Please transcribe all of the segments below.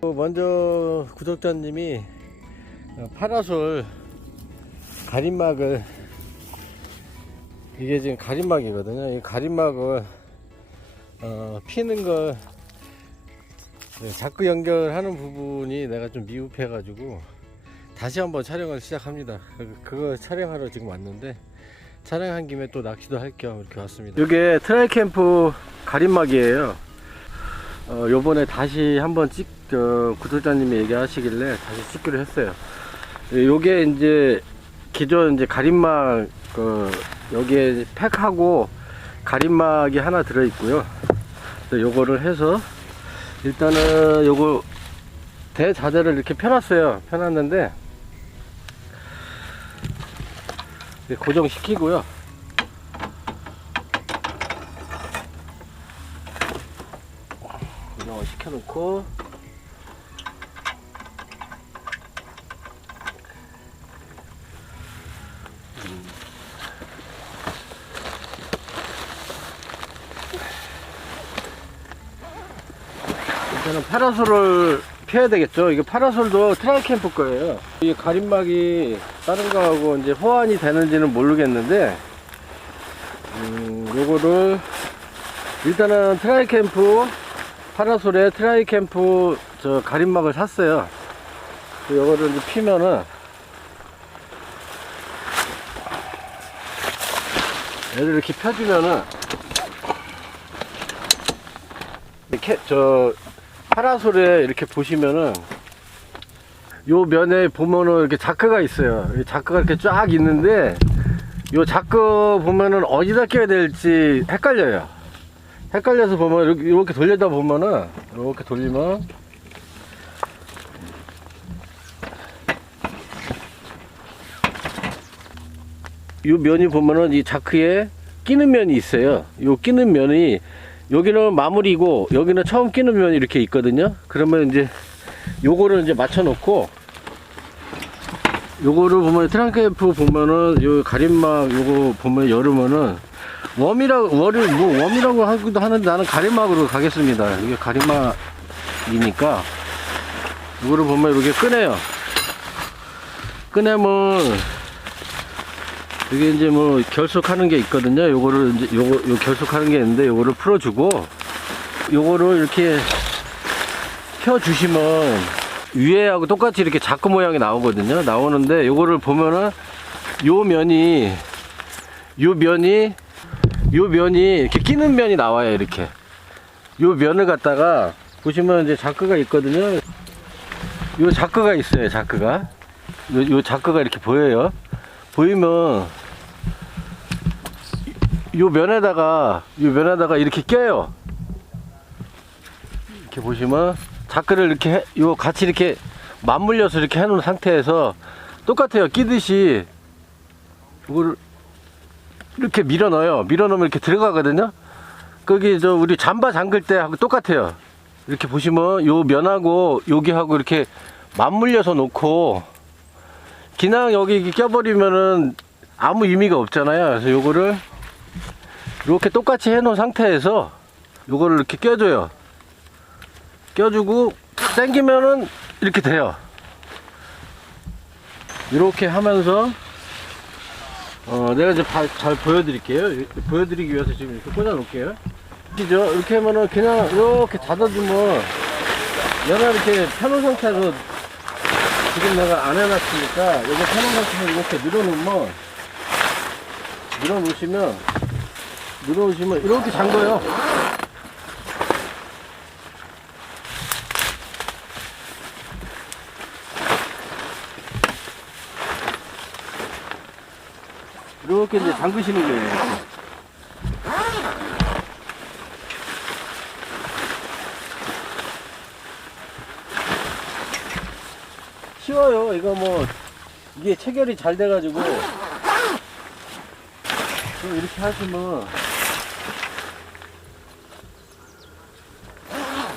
먼저 구독자님이 어, 파라솔 가림막을 이게 지금 가림막이거든요. 이 가림막을 어, 피는 걸 네, 자꾸 연결하는 부분이 내가 좀 미흡해가지고 다시 한번 촬영을 시작합니다. 그- 그거 촬영하러 지금 왔는데 촬영한 김에 또 낚시도 할 겸 이렇게 왔습니다. 이게 트라이 캠프 가림막이에요. 어, 요번에 다시 한번 찍, 어, 구독자님이 얘기하시길래 다시 찍기로 했어요. 예, 요게 이제 기존 이제 가림막, 그, 여기에 팩하고 가림막이 하나 들어 있고요. 그래서 요거를 해서 일단은 요거 대자재를 이렇게 펴놨어요. 펴놨는데 고정시키고요. 고정을 시켜놓고 파라솔을 펴야 되겠죠. 이게 파라솔도 트라이 캠프 거예요. 이 가림막이 다른 거하고 이제 호환이 되는지는 모르겠는데, 음, 요거를 일단은 트라이 캠프 파라솔에 트라이 캠프 저 가림막을 샀어요. 그 요거를 이제 피면은 얘를 이렇게 펴주면은 이렇게 저 파라솔에 이렇게 보시면은 요 면에 보면은 이렇게 자크가 있어요. 이 자크가 이렇게 쫙 있는데 요 자크 보면은 어디다 껴야 될지 헷갈려요. 헷갈려서 보면 이렇게, 돌리다 보면은 이렇게 돌리면 요 면이 보면은 이 자크에 끼는 면이 있어요. 요 끼는 면이 여기는 마무리고 여기는 처음 끼는 면이 이렇게 있거든요. 그러면 이제 요거를 이제 맞춰 놓고 요거를 보면 트랑크프 보면은 요 가림막 요거 보면 열으면은 웜이라고 월을 뭐 웜이라고 하기도 하는데 나는 가림막으로 가겠습니다. 이게 가림막이니까 요거를 보면 이렇게 꺼내요. 꺼내면 이게 이제 뭐 결속하는 게 있거든요. 요거를 이제 요거 요 결속하는 게 있는데 요거를 풀어주고 요거를 이렇게 펴 주시면 위에하고 똑같이 이렇게 자크 모양이 나오거든요. 나오는데 요거를 보면은 요 면이 요 면이 요 면이 이렇게 끼는 면이 나와요. 이렇게 요 면을 갖다가 보시면 이제 자크가 있거든요. 요 자크가 있어요. 자크가 요, 요 자크가 이렇게 보여요. 보이면 요 면에다가 요 면에다가 이렇게 껴요. 이렇게 보시면 자크를 이렇게 해- 요 같이 이렇게 맞물려서 이렇게 해놓은 상태에서 똑같아요. 끼듯이 이거를 이렇게 밀어 넣어요. 밀어 넣으면 이렇게 들어가거든요. 거기 저 우리 잠바 잠글 때 하고 똑같아요. 이렇게 보시면 요 면하고 여기하고 이렇게 맞물려서 놓고 그냥 여기 껴버리면은 아무 의미가 없잖아요. 그래서 요거를 이렇게 똑같이 해 놓은 상태에서 요거를 이렇게 껴줘요. 껴주고 당기면은 이렇게 돼요. 이렇게 하면서 어 내가 이제 바- 잘 보여드릴게요. 이- 보여드리기 위해서 지금 이렇게 꽂아 놓을게요. 이렇게 하면은 그냥 이렇게 닫아주면 얘가 이렇게 펴놓은 상태에서 지금 내가 안 해놨으니까 이거 펴놓은 상태에서 이렇게 밀어놓으면 밀어놓으시면 밀어놓으시면 이렇게 잠궈요. 이렇게 이제 잠그시는 거예요. 이렇게. 쉬워요. 이거 뭐 이게 체결이 잘 돼가지고 좀 이렇게 하시면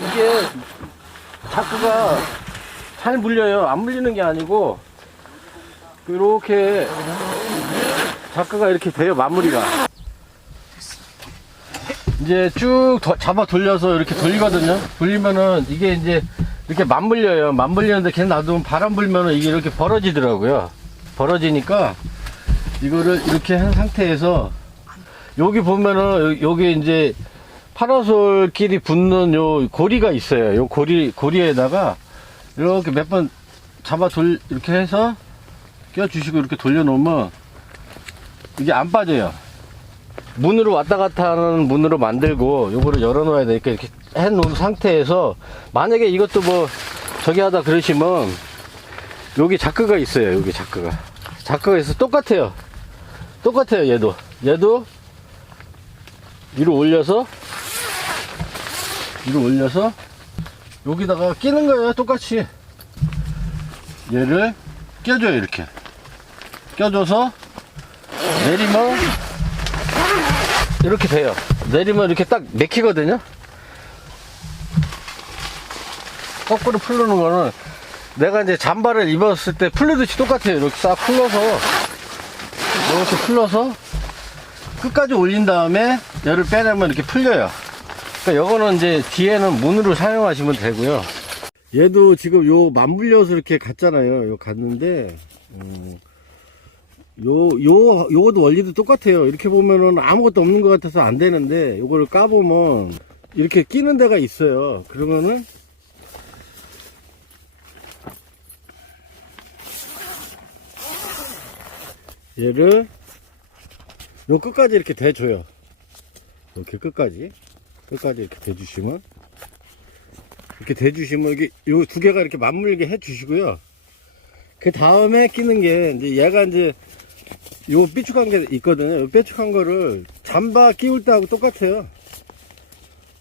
이게 자크가 잘 물려요. 안 물리는 게 아니고 이렇게 자크가 이렇게 돼요. 마무리가. 이제 쭉 더- 잡아 돌려서 이렇게 돌리거든요. 돌리면은 이게 이제 이렇게 맞물려요. 맞물리는데 걔 놔두면 바람 불면 이게 이렇게 벌어지더라고요. 벌어지니까 이거를 이렇게 한 상태에서 여기 보면은 요- 여기 이제 파라솔끼리 붙는 요 고리가 있어요. 요 고리 고리에다가 이렇게 몇 번 잡아 돌 이렇게 해서 껴주시고 이렇게 돌려놓으면 이게 안 빠져요. 문으로 왔다 갔다 하는 문으로 만들고 요거를 열어놓아야 되니까 이렇게 해 놓은 상태에서 만약에 이것도 뭐 저기 하다 그러시면 여기 자크가 있어요. 여기 자크가 자크가 있어 서 똑같아요. 똑같아요. 얘도 얘도 위로 올려서 위로 올려서 여기다가 끼는 거예요. 똑같이 얘를 껴줘요. 이렇게 껴줘서 내리면 이렇게 돼요. 내리면 이렇게 딱 맥히거든요. 거꾸로 풀르는 거는 내가 이제 잠바를 입었을 때 풀르듯이 똑같아요. 이렇게 싹 풀러서 이렇게 풀러서 끝까지 올린 다음에 열을 빼내면 이렇게 풀려요. 그러니까 요거는 이제 뒤에는 문으로 사용하시면 되고요. 얘도 지금 요 맞물려서 이렇게 갔잖아요. 요 갔는데 음, 요, 요, 요것도 원리도 똑같아요. 이렇게 보면은 아무것도 없는 것 같아서 안 되는데, 요거를 까보면, 이렇게 끼는 데가 있어요. 그러면은, 얘를, 요 끝까지 이렇게 대줘요. 이렇게 끝까지. 끝까지 이렇게 대주시면, 이렇게 대주시면, 이게, 요 두 개가 이렇게 맞물게 해주시고요. 그 다음에 끼는 게, 이제 얘가 이제, 요 삐죽한 게 있거든요. 요 삐죽한 거를 잠바 끼울 때하고 똑같아요.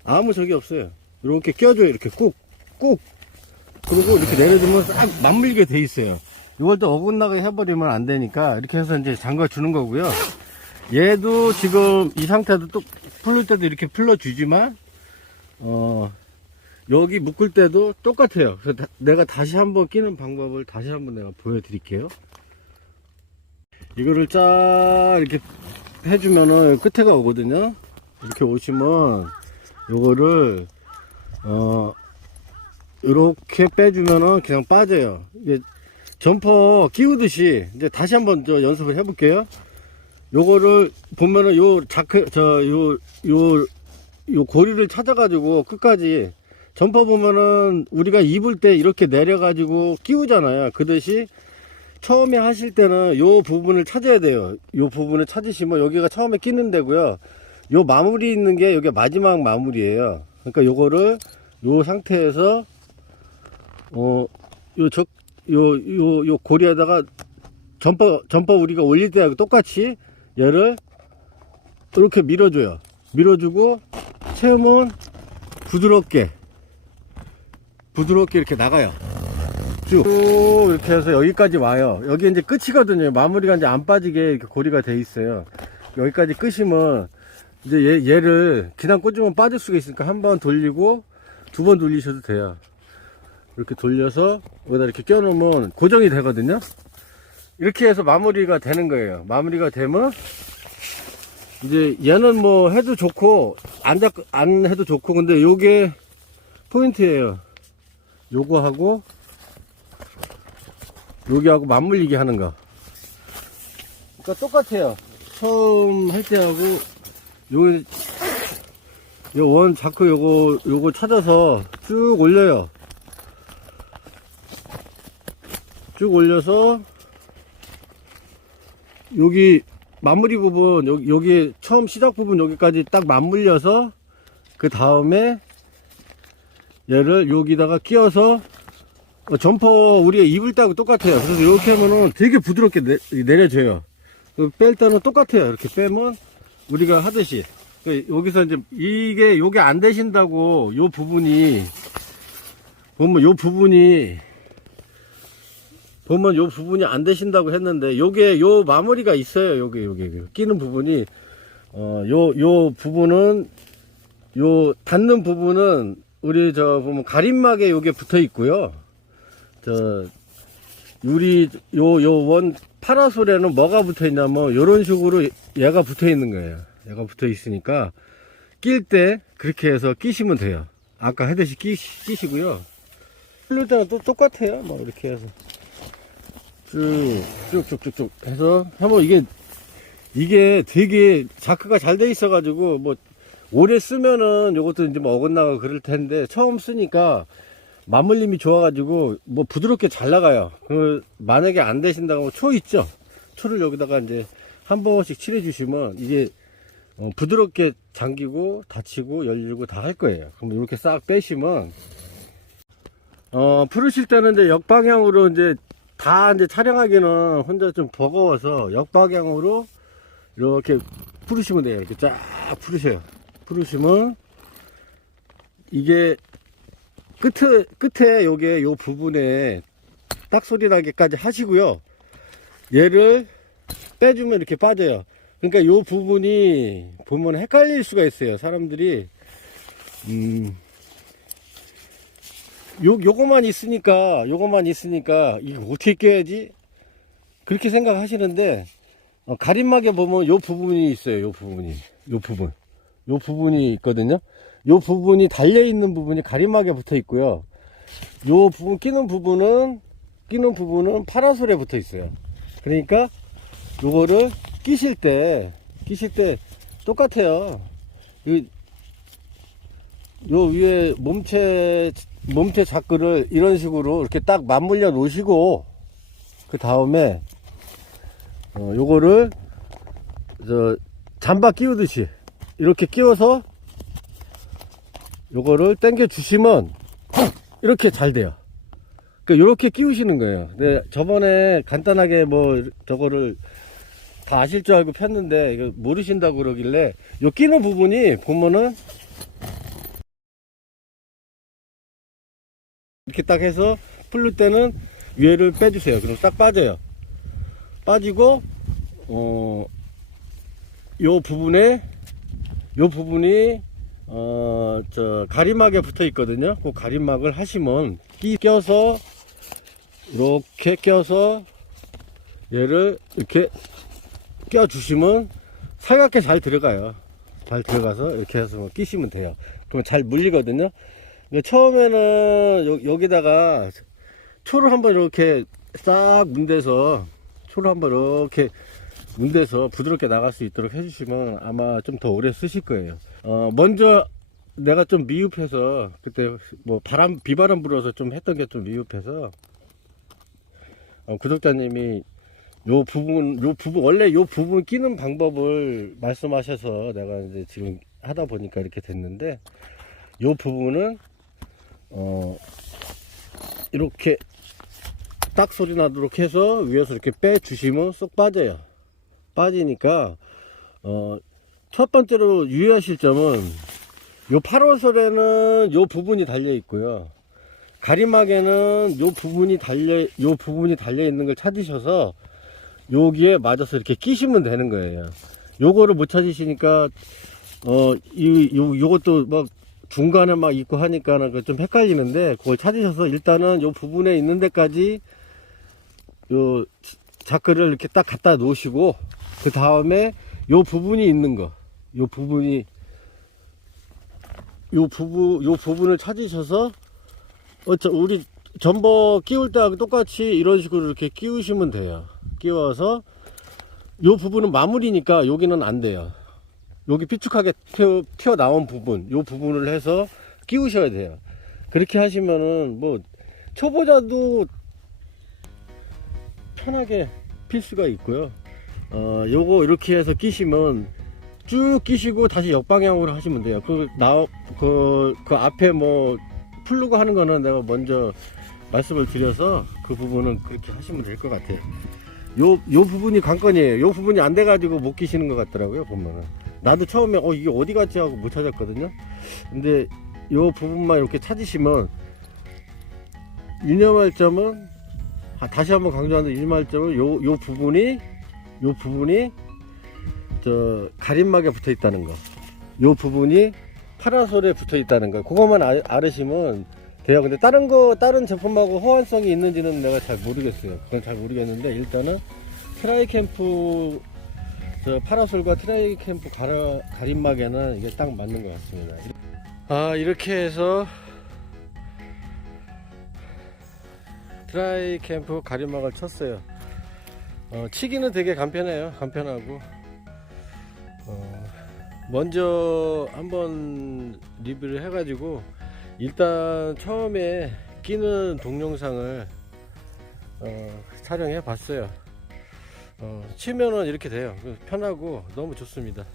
아무 적이 없어요. 이렇게 껴줘요. 이렇게 꾹, 꾹. 그리고 이렇게 내려주면 싹 맞물게 돼 있어요. 또 어긋나게 해버리면 안 되니까 이렇게 해서 이제 잠가 주는 거고요. 얘도 지금 이 상태도 또 풀릴 때도 이렇게 풀러주지만, 어, 여기 묶을 때도 똑같아요. 그래서 다- 내가 다시 한번 끼는 방법을 다시 한번 내가 보여드릴게요. 이거를 쫙 이렇게 해주면은 끝에가 오거든요. 이렇게 오시면 요거를 어 이렇게 빼주면은 그냥 빠져요. 이게 점퍼 끼우듯이 이제 다시 한번 저 연습을 해 볼게요. 요거를 보면은 요 자크 저요 요 요 고리를 찾아 가지고 끝까지 점퍼 보면은 우리가 입을 때 이렇게 내려 가지고 끼우잖아요. 그듯이 처음에 하실 때는 요 부분을 찾아야 돼요. 요 부분을 찾으시면 여기가 처음에 끼는 데고요. 요 마무리 있는 게 여기 마지막 마무리예요. 그러니까 요거를 요 상태에서 어요적 요 요 요 고리에다가 점퍼 점퍼 우리가 올릴 때하고 똑같이 얘를 이렇게 밀어줘요. 밀어주고 채우면 부드럽게 부드럽게 이렇게 나가요. 쭉 이렇게 해서 여기까지 와요. 여기 이제 끝이거든요. 마무리가 이제 안 빠지게 이렇게 고리가 돼 있어요. 여기까지 끄시면 이제 얘, 얘를 그냥 꽂으면 빠질 수가 있으니까 한 번 돌리고 두 번 돌리셔도 돼요. 이렇게 돌려서 여기다 이렇게 껴놓으면 고정이 되거든요. 이렇게 해서 마무리가 되는 거예요. 마무리가 되면 이제 얘는 뭐 해도 좋고 안, 잡, 안 해도 좋고 근데 요게 포인트예요. 요거 하고 여기하고 맞물리게 하는 거. 그러니까 똑같아요. 처음 할 때하고 요, 요원 자크 요거, 요거 찾아서 쭉 올려요. 쭉 올려서 여기 마무리 부분, 여기, 여기 처음 시작 부분 여기까지 딱 맞물려서 그 다음에 얘를 여기다가 끼워서 어, 점퍼 우리가 입을 때하고 똑같아요. 그래서 이렇게 하면은 되게 부드럽게 내, 내려져요. 그뺄 때는 똑같아요. 이렇게 빼면 우리가 하듯이. 그 여기서 이제 이게 요게 안 되신다고 요 부분이 보면 요 부분이 보면 요 부분이 안 되신다고 했는데 요게 요 마무리가 있어요. 요게 요게 끼는 부분이 어요 요 부분은 요 닿는 부분은 우리 저 보면 가림막에 요게 붙어 있고요. 저 유리 요 요 원 파라솔에는 뭐가 붙어 있냐면 요런 식으로 얘가 붙어 있는 거예요. 얘가 붙어 있으니까 낄 때 그렇게 해서 끼시면 돼요. 아까 하듯이 끼, 끼시고요. 풀릴 때는 또 똑같아요. 뭐 이렇게 해서 쭉쭉쭉쭉쭉 해서 한번 이게 이게 되게 자크가 잘 돼 있어 가지고 뭐 오래 쓰면은 요것도 이제 뭐 어긋나고 그럴 텐데 처음 쓰니까 맞물림이 좋아 가지고 뭐 부드럽게 잘 나가요. 그 만약에 안 되신다고 초 있죠? 초를 여기다가 이제 한 번씩 칠해 주시면 이게 어, 부드럽게 잠기고 닫히고 열리고 다 할 거예요. 그럼 이렇게 싹 빼시면 어 풀으실 때는 이제 역방향으로 이제 다 이제 촬영하기는 혼자 좀 버거워서 역방향으로 이렇게 풀으시면 돼요. 이렇게 쫙 풀으셔요. 풀으시면 이게 끝에 끝에 요게 요 부분에 딱 소리 나게까지 하시고요. 얘를 빼주면 이렇게 빠져요. 그러니까 요 부분이 보면 헷갈릴 수가 있어요. 사람들이 음. 요 요거만 있으니까 요거만 있으니까 이거 어떻게 껴야지? 그렇게 생각하시는데 어, 가림막에 보면 요 부분이 있어요. 요 부분이. 요 부분. 요 부분이 있거든요. 요 부분이 달려 있는 부분이 가림막에 붙어 있고요. 요 부분 끼는 부분은 끼는 부분은 파라솔에 붙어 있어요. 그러니까 요거를 끼실 때 끼실 때 똑같아요. 이- 요 위에 몸체 몸체 자크를 이런 식으로 이렇게 딱 맞물려 놓으시고 그 다음에 어, 요거를 저 잠바 끼우듯이 이렇게 끼워서 요거를 당겨 주시면 이렇게 잘 돼요. 그러니까 이렇게 끼우시는 거예요. 근데 저번에 간단하게 뭐 저거를 다 아실 줄 알고 폈는데 모르신다고 그러길래 요 끼는 부분이 보면은 이렇게 딱 해서 풀릴 때는 위에를 빼주세요. 그럼 딱 빠져요. 빠지고 어, 요 부분에 요 부분이 어, 저 가림막에 붙어 있거든요. 그 가림막을 하시면 끼 껴서 이렇게 껴서 얘를 이렇게 껴 주시면 살갑게 잘 들어가요. 잘 들어가서 이렇게 해서 뭐 끼시면 돼요. 그러면 잘 물리거든요. 처음에는 여, 여기다가 초를 한번 이렇게 싹 문대서 초를 한번 이렇게 문대서 부드럽게 나갈 수 있도록 해주시면 아마 좀 더 오래 쓰실 거예요. 어, 먼저 내가 좀 미흡해서 그때 뭐 바람 비바람 불어서 좀 했던 게 좀 미흡해서 어, 구독자님이 요 부분 요 부분 원래 요 부분 끼는 방법을 말씀하셔서 내가 이제 지금 하다 보니까 이렇게 됐는데 요 부분은 어 이렇게 딱 소리 나도록 해서 위에서 이렇게 빼 주시면 쏙 빠져요. 빠지니까 어 첫 번째로 유의하실 점은 요 8호설에는 요 부분이 달려 있고요. 가림막에는 요 부분이 달려 요 부분이 달려 있는 걸 찾으셔서 여기에 맞아서 이렇게 끼시면 되는 거예요. 요거를 못 찾으시니까 어 이 요 요것도 막 중간에 막 있고 하니까는 그좀 헷갈리는데 그걸 찾으셔서 일단은 요 부분에 있는 데까지 요 자크를 이렇게 딱 갖다 놓으시고 그 다음에 요 부분이 있는 거, 요 부분이 요 부분 요 부분을 찾으셔서 어차 우리 전버 끼울 때하고 똑같이 이런 식으로 이렇게 끼우시면 돼요. 끼워서 요 부분은 마무리니까 여기는 안 돼요. 여기 삐쭉하게 튀어, 튀어 나온 부분, 요 부분을 해서 끼우셔야 돼요. 그렇게 하시면은 뭐 초보자도 편하게 필 수가 있고요. 어, 요거 이렇게 해서 끼시면 쭉 끼시고 다시 역방향으로 하시면 돼요. 그, 나, 그, 그 앞에 뭐 풀르고 하는 거는 내가 먼저 말씀을 드려서 그 부분은 그렇게 하시면 될 것 같아요. 요, 요 부분이 관건이에요. 요 부분이 안 돼가지고 못 끼시는 것 같더라고요, 보면은. 나도 처음에, 어, 이게 어디 갔지 하고 못 찾았거든요. 근데 요 부분만 이렇게 찾으시면 유념할 점은 아, 다시 한번 강조하는데 유념할 점은 요, 요 부분이 요 부분이 저 가림막에 붙어 있다는 거. 요 부분이 파라솔에 붙어 있다는 거. 그것만 아, 알으시면 돼요. 근데 다른 거 다른 제품하고 호환성이 있는지는 내가 잘 모르겠어요. 그건 잘 모르겠는데 일단은 트라이 캠프 저 파라솔과 트라이 캠프 가림막에는 이게 딱 맞는 것 같습니다. 아 이렇게 해서 드라이 캠프 가림막을 쳤어요. 어, 치기는 되게 간편해요. 간편하고. 어, 먼저 한번 리뷰를 해가지고 일단 처음에 끼는 동영상을 어, 촬영해 봤어요. 어, 치면은 이렇게 돼요. 편하고 너무 좋습니다.